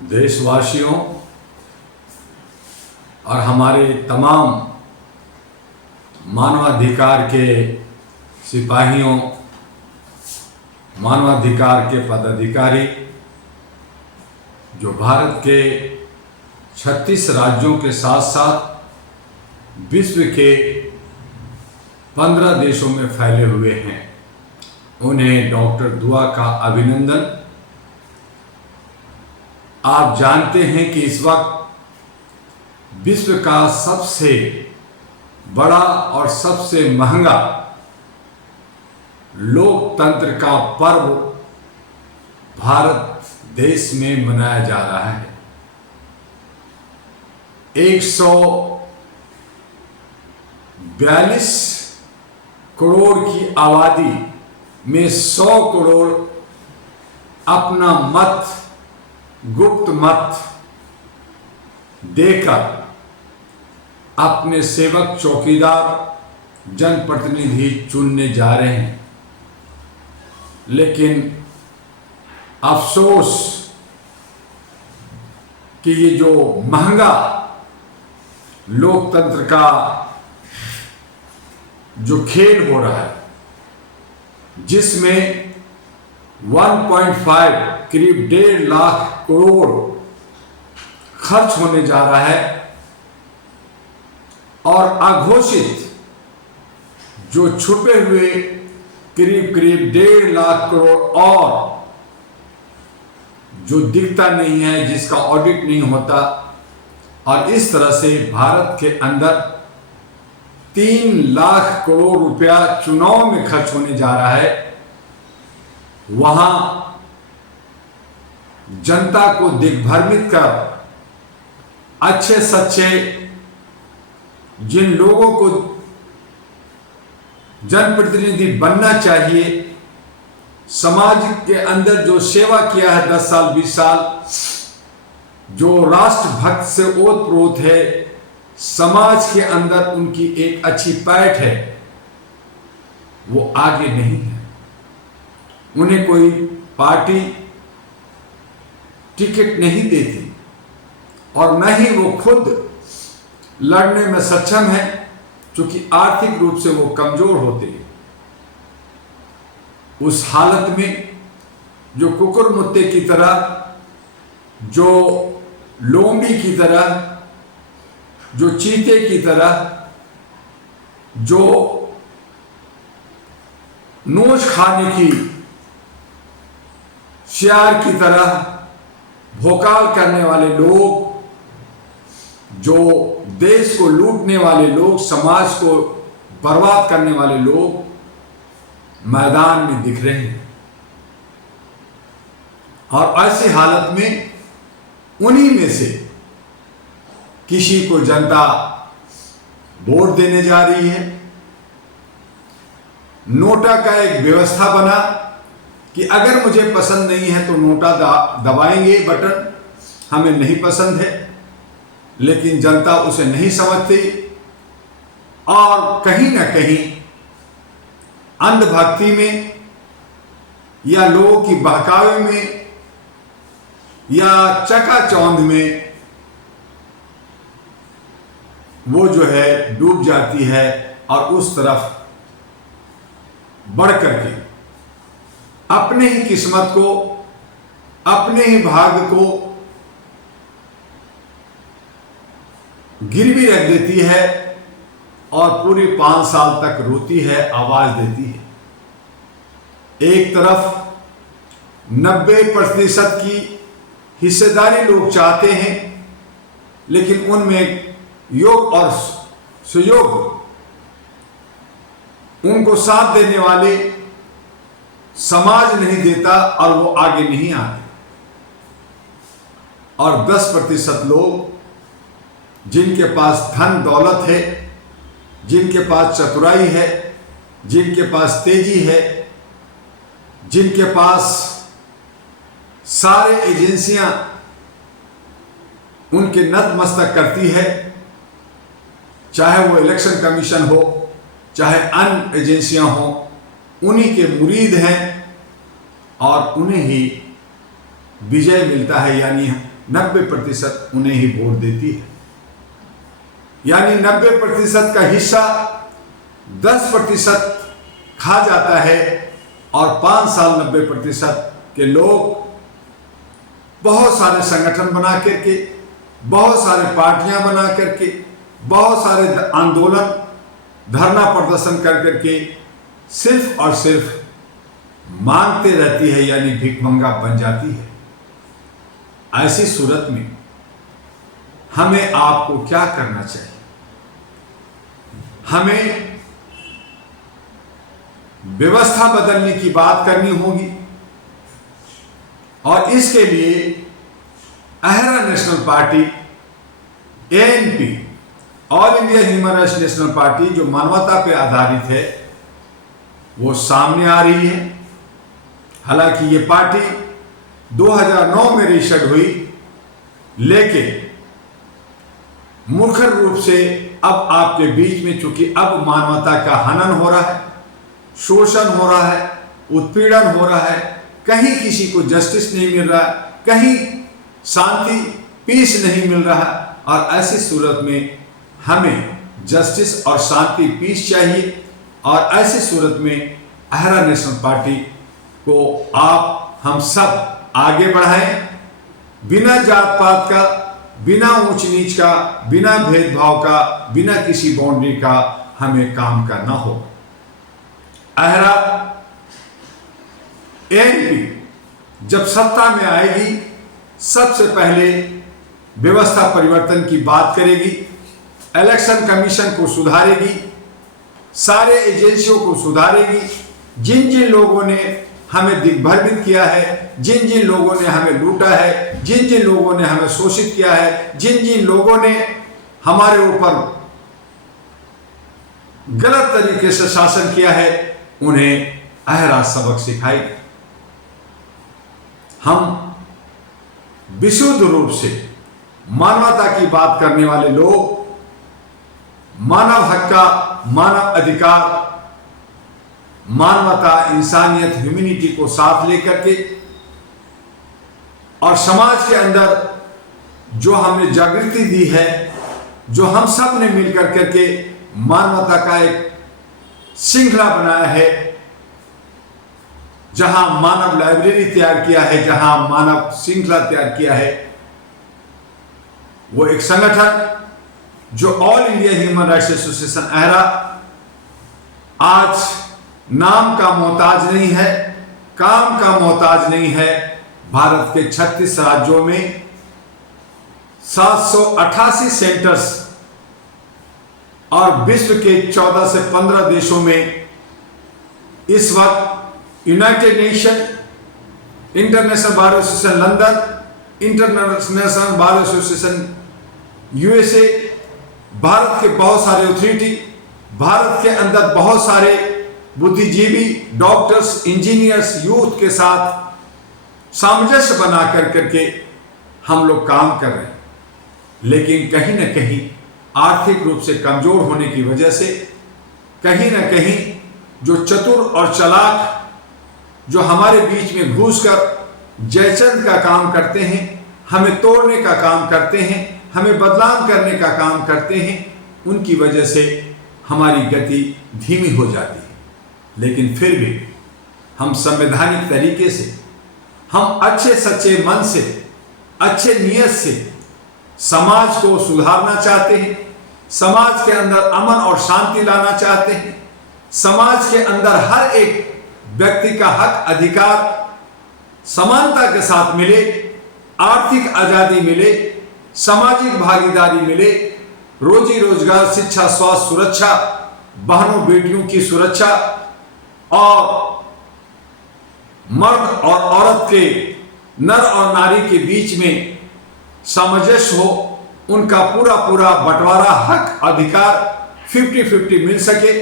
देशवासियों और हमारे तमाम मानवाधिकार के सिपाहियों, मानवाधिकार के पदाधिकारी जो भारत के 36 राज्यों के साथ साथ विश्व के 15 देशों में फैले हुए हैं, उन्हें डॉक्टर दुआ का अभिनंदन। आप जानते हैं कि इस वक्त विश्व का सबसे बड़ा और सबसे महंगा लोकतंत्र का पर्व भारत देश में मनाया जा रहा है। 142 करोड़ की आबादी में 100 करोड़ अपना मत, गुप्त मत देकर अपने सेवक, चौकीदार, जनप्रतिनिधि चुनने जा रहे हैं। लेकिन अफसोस कि ये जो महंगा लोकतंत्र का जो खेल हो रहा है, जिसमें 1.5 करीब 1.5 लाख करोड़ खर्च होने जा रहा है, और अघोषित जो छुपे हुए करीब 1.5 लाख करोड़ और जो दिखता नहीं है, जिसका ऑडिट नहीं होता, और इस तरह से भारत के अंदर 3 लाख करोड़ रुपया चुनाव में खर्च होने जा रहा है। वहां जनता को दिग्भ्रमित कर अच्छे सच्चे जिन लोगों को जनप्रतिनिधि बनना चाहिए, समाज के अंदर जो सेवा किया है 10 साल 20 साल, जो राष्ट्रभक्त से ओतप्रोत है, समाज के अंदर उनकी एक अच्छी पैठ है, वो आगे नहीं है। उन्हें कोई पार्टी टिकट नहीं देती और न ही वो खुद लड़ने में सक्षम है, क्योंकि आर्थिक रूप से वो कमजोर होते हैं। उस हालत में जो कुकुर मुत्ते की तरह, जो लोमड़ी की तरह, जो चीते की तरह, जो नोच खाने की शियार की तरह भोकाल करने वाले लोग, जो देश को लूटने वाले लोग, समाज को बर्बाद करने वाले लोग मैदान में दिख रहे हैं। और ऐसी हालत में उन्हीं में से किसी को जनता वोट देने जा रही है। नोटा का एक व्यवस्था बना कि अगर मुझे पसंद नहीं है तो नोटा दबाएंगे बटन, हमें नहीं पसंद है, लेकिन जनता उसे नहीं समझती और कहीं ना कहीं अंधभक्ति में या लोगों की बहकावे में या चकाचौंध में वो जो है डूब जाती है और उस तरफ बढ़ करके अपने ही किस्मत को, अपने ही भाग्य को गिरवी रख देती है और पूरे 5 साल तक रोती है, आवाज देती है। एक तरफ 90% की हिस्सेदारी लोग चाहते हैं, लेकिन उनमें योग और सुयोग उनको साथ देने वाले समाज नहीं देता और वो आगे नहीं आते। और 10% लोग जिनके पास धन दौलत है, जिनके पास चतुराई है, जिनके पास तेजी है, जिनके पास सारे एजेंसियां उनके नतमस्तक करती है, चाहे वो इलेक्शन कमीशन हो, चाहे अन्य एजेंसियां हो, उन्हीं के मुरीद हैं और उन्हें ही विजय मिलता है, यानी 90% उन्हें ही वोट देती है। यानी 90% का हिस्सा 10% खा जाता है और 5 साल 90% के लोग बहुत सारे संगठन बना करके, बहुत सारे पार्टियां बना करके, बहुत सारे आंदोलन, धरना प्रदर्शन कर करके सिर्फ और सिर्फ मांगते रहती है, यानी भिखमंगा बन जाती है। ऐसी सूरत में हमें आपको क्या करना चाहिए? हमें व्यवस्था बदलने की बात करनी होगी और इसके लिए अहरा national party, ANP, all India human rights national party, जो मानवता पे आधारित है, वो सामने आ रही है। हालांकि ये पार्टी 2009 में रजिस्टर्ड हुई, लेकिन मुखर रूप से अब आपके बीच में, चूंकि अब मानवता का हनन हो रहा है, शोषण हो रहा है, उत्पीड़न हो रहा है, कहीं किसी को जस्टिस नहीं मिल रहा, कहीं शांति, पीस नहीं मिल रहा, और ऐसी सूरत में हमें जस्टिस और शांति, पीस चाहिए। और ऐसी सूरत में अहरा नेशनल पार्टी को आप हम सब आगे बढ़ाएं, बिना जात पात का, बिना ऊंच नीच का, बिना भेदभाव का, बिना किसी बाउंड्री का हमें काम करना हो। अहरा एएनपी जब सत्ता में आएगी, सबसे पहले व्यवस्था परिवर्तन की बात करेगी, इलेक्शन कमीशन को सुधारेगी, सारे एजेंसियों को सुधारेगी। जिन जिन लोगों ने हमें दिग्भ्रमित किया है, जिन जिन लोगों ने हमें लूटा है, जिन जिन लोगों ने हमें शोषित किया है, जिन जिन लोगों ने हमारे ऊपर गलत तरीके से शासन किया है, उन्हें अहरा सबक सिखाएगी। हम विशुद्ध रूप से मानवता की बात करने वाले लोग, मानव हक का, मानव अधिकार, मानवता, इंसानियत, ह्यूमैनिटी को साथ लेकर के, और समाज के अंदर जो हमने जागृति दी है, जो हम सब ने मिलकर करके मानवता का एक श्रृंखला बनाया है, जहां मानव लाइब्रेरी तैयार किया है, जहां मानव श्रृंखला तैयार किया है, वो एक संगठन जो all India human rights association अहरा आज नाम का मोहताज नहीं है, काम का मोहताज नहीं है। भारत के 36 राज्यों में 788 सेंटर्स और विश्व के 14 से 15 देशों में इस वक्त United nation, international bar association London, international bar association USA, Bharat के बहुत सारे अथॉरिटी, भारत के अंदर बहुत सारे बुद्धिजीवी, डॉक्टर्स, इंजीनियर्स, यूथ के साथ सामंजस्य बना करके हम लोग काम कर रहे हैं। लेकिन कहीं ना कहीं आर्थिक रूप से कमजोर होने की वजह से, कहीं ना कहीं जो चतुर और चालाक जो हमारे बीच में घुसकर जयचंद का काम करते हैं, हमें तोड़ने का काम करते हैं, हमें बदनाम करने का काम करते हैं, उनकी वजह से हमारी गति धीमी हो जाती है। लेकिन फिर भी हम संवैधानिक तरीके से, हम अच्छे सच्चे मन से, अच्छे नियत से समाज को सुधारना चाहते हैं, समाज के अंदर अमन और शांति लाना चाहते हैं, समाज के अंदर हर एक व्यक्ति का हक अधिकार समानता के साथ मिले, आर्थिक आजादी मिले, सामाजिक भागीदारी मिले, रोजी रोजगार, शिक्षा, स्वास्थ्य, सुरक्षा, बहनों बेटियों की सुरक्षा, और मर्द और औरत के, नर और नारी के बीच में सामंजस्य हो, उनका पूरा पूरा बंटवारा, हक, अधिकार 50-50 मिल सके,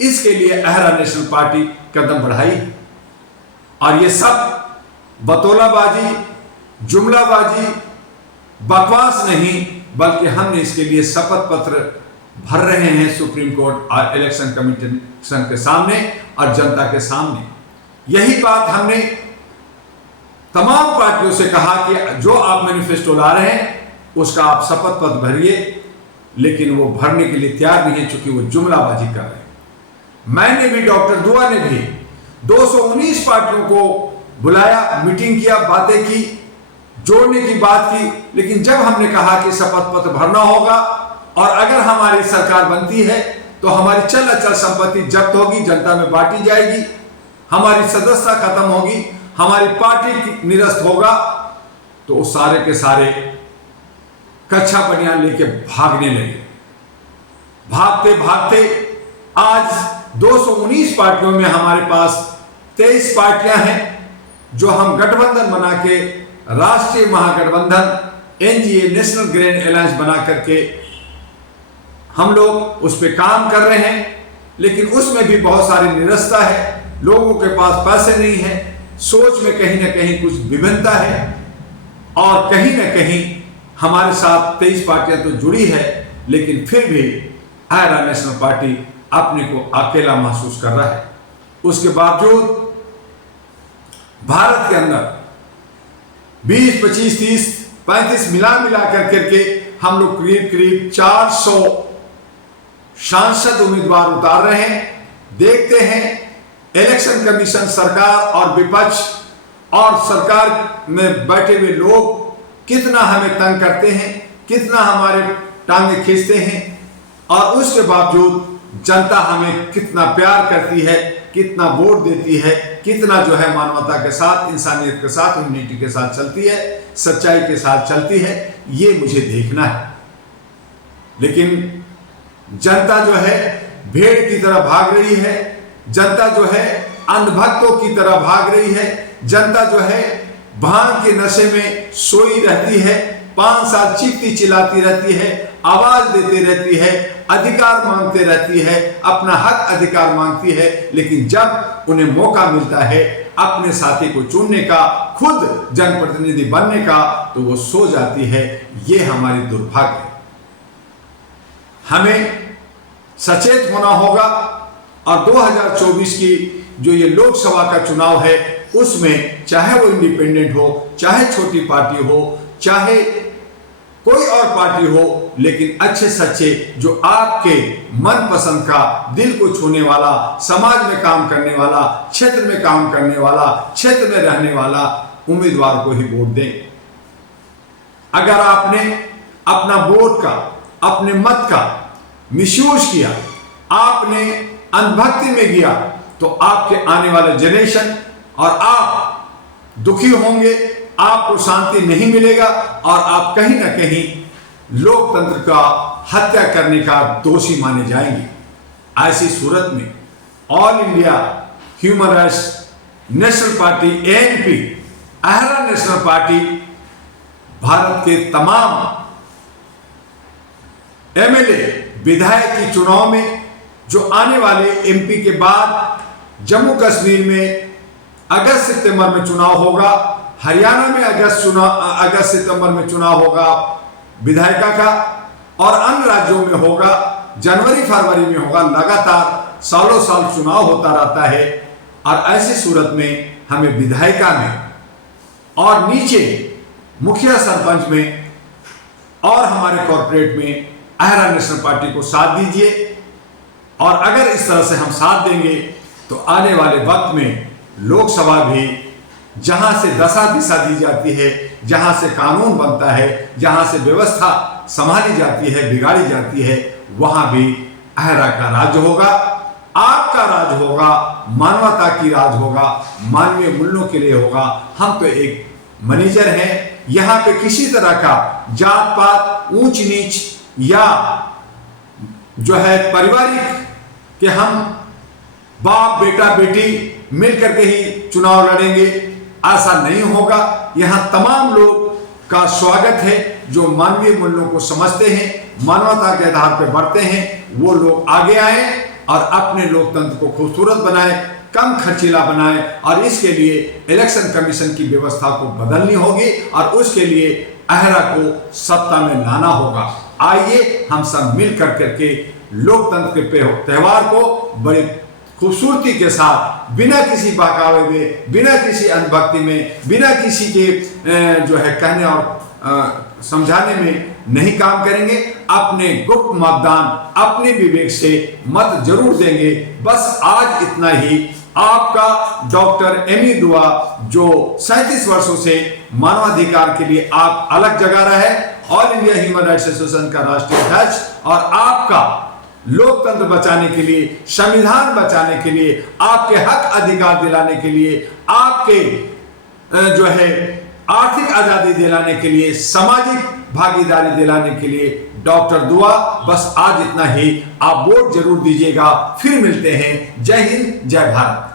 इसके लिए अहरा नेशनल पार्टी कदम बढ़ाई। और ये सब बतौलाबाजी, जुमलाबाजी, बकवास नहीं, बल्कि हमने इसके लिए शपथ पत्र भर रहे हैं सुप्रीम कोर्ट और इलेक्शन कमीशन के सामने और जनता के सामने। यही बात हमने तमाम पार्टियों से कहा कि जो आप मैनिफेस्टो ला रहे हैं उसका आप शपथ पत्र भरिए, लेकिन वो भरने के लिए तैयार नहीं है, चूंकि वो जुमलाबाजी कर रहे हैं। मैंने भी, डॉक्टर दुआ ने भी 219 पार्टियों को बुलाया, मीटिंग किया, बातें की, जोड़ने की बात की, लेकिन जब हमने कहा कि शपथ पत्र भरना होगा और अगर हमारी सरकार बनती है तो हमारी चल अचल संपत्ति जब्त होगी, जनता में बांटी जाएगी, हमारी सदस्यता खत्म होगी, हमारी पार्टी निरस्त होगा, तो वो सारे के सारे कच्छा बनियान लेके भागने लगे। भागते भागते आज 219 पार्टियों में हमारे पास 23 पार्टियां हैं जो हम गठबंधन बना के, राष्ट्रीय महागठबंधन एनडीए, नेशनल ग्रैंड अलायंस बना करके हम लोग उस पर काम कर रहे हैं। लेकिन उसमें भी बहुत सारी निरस्ता है, लोगों के पास पैसे नहीं है, सोच में कहीं ना कहीं कुछ विभिन्नता है, और कहीं ना कहीं हमारे साथ 23 पार्टियां तो जुड़ी है, लेकिन फिर भी आयरा नेशनल पार्टी अपने को अकेला महसूस कर रहा है। उसके बावजूद भारत के अंदर 20, 25, 30, 35 मिला करके हम लोग करीब करीब 400 सांसद उम्मीदवार उतार रहे हैं। देखते हैं इलेक्शन कमीशन, सरकार और विपक्ष और सरकार में बैठे हुए लोग कितना हमें तंग करते हैं, कितना हमारे टांगे खींचते हैं, और उसके बावजूद जनता हमें कितना प्यार करती है, कितना वोट देती है, कितना जो है मानवता के साथ, इंसानियत के साथ, ह्यूमैनिटी के साथ चलती है, सच्चाई के साथ चलती है, ये मुझे देखना है। लेकिन जनता जो है भेड़ की तरह भाग रही है, जनता जो है अंधभक्तों की तरह भाग रही है, जनता जो है भांग के नशे में सोई रहती है, 5 साल चीखती चिल्लाती रहती है, आवाज देती रहती है, अधिकार मांगते रहती है, अपना हक अधिकार मांगती है, लेकिन जब उन्हें मौका मिलता है अपने साथी को चुनने का, खुद जनप्रतिनिधि बनने का, तो वो सो जाती है। ये हमारी दुर्भाग्य है। हमें सचेत होना होगा, और 2024 की जो ये लोकसभा का चुनाव है उसमें चाहे वो इंडिपेंडेंट हो, चाहे छोटी पार्टी हो, चाहे कोई और पार्टी हो, लेकिन अच्छे सच्चे जो आपके मनपसंद का, दिल को छूने वाला, समाज में काम करने वाला, क्षेत्र में काम करने वाला, क्षेत्र में रहने वाला उम्मीदवार को ही वोट दें। अगर आपने अपना वोट का, अपने मत का मिसयूज किया, आपने अंधभक्ति में गया, तो आपके आने वाले जनरेशन और आप दुखी होंगे, आपको शांति नहीं मिलेगा, और आप कहीं ना कहीं लोकतंत्र का हत्या करने का दोषी माने जाएंगे। ऐसी सूरत में All India human rights national party ANP, आयरा नेशनल पार्टी, भारत के तमाम एमएलए, विधायक की चुनाव में जो आने वाले एमपी के बाद जम्मू कश्मीर में अगस्त सितंबर में चुनाव होगा, हरियाणा में अगस्त सितंबर में चुनाव होगा विधायिका का, और अन्य राज्यों में होगा जनवरी फरवरी में होगा। लगातार सालों साल चुनाव होता रहता है, और ऐसी सूरत में हमें विधायिका में और नीचे मुखिया सरपंच में और हमारे कॉर्पोरेट में आयरा नेशनल पार्टी को साथ दीजिए। और अगर इस तरह से हम साथ देंगे तो आने वाले वक्त में लोकसभा भी, जहां से दशा दिशा दी जाती है, जहां से कानून बनता है, जहां से व्यवस्था संभाली जाती है, बिगाड़ी जाती है, वहां भी आयरा का राज होगा, आपका राज होगा, मानवता की राज होगा, मानवीय मूल्यों के लिए होगा। हम तो एक मैनेजर हैं, यहां पे किसी तरह का जात पात, ऊंच नीच या जो है पारिवारिक कि हम बाप बेटा बेटी मिलकर के ही चुनाव लड़ेंगे, ऐसा नहीं होगा। यहां तमाम लोग का स्वागत है जो मानवीय मूल्यों को समझते हैं, मानवता के आधार पर बढ़ते हैं, वो लोग आगे आए और अपने लोकतंत्र को खूबसूरत बनाए, कम खर्चीला बनाए, और इसके लिए इलेक्शन कमीशन की व्यवस्था को बदलनी होगी, और उसके लिए आयरा को सत्ता में लाना होगा। आइए हम सब मिल कर करके लोकतंत्र के त्यौहार को बड़े खूबसूरती के साथ, बिना किसी बहकावे में, बिना किसी अंधभक्ति में, बिना किसी के जो है कहने और समझाने में नहीं काम करेंगे। अपने गुप्त मतदान अपने विवेक से मत जरूर देंगे। बस आज इतना ही। आपका डॉक्टर एमी दुआ, जो 37 वर्षों से मानवाधिकार के लिए आप अलग जगा रहा है, all India human rights association का राष्ट्रीय अध्यक्ष, और आपका लोकतंत्र बचाने के लिए, संविधान बचाने के लिए, आपके हक अधिकार दिलाने के लिए, आपके जो है आर्थिक आजादी दिलाने के लिए, सामाजिक भागीदारी दिलाने के लिए डॉक्टर दुआ। बस आज इतना ही। आप वोट जरूर दीजिएगा। फिर मिलते हैं। जय हिंद, जय भारत।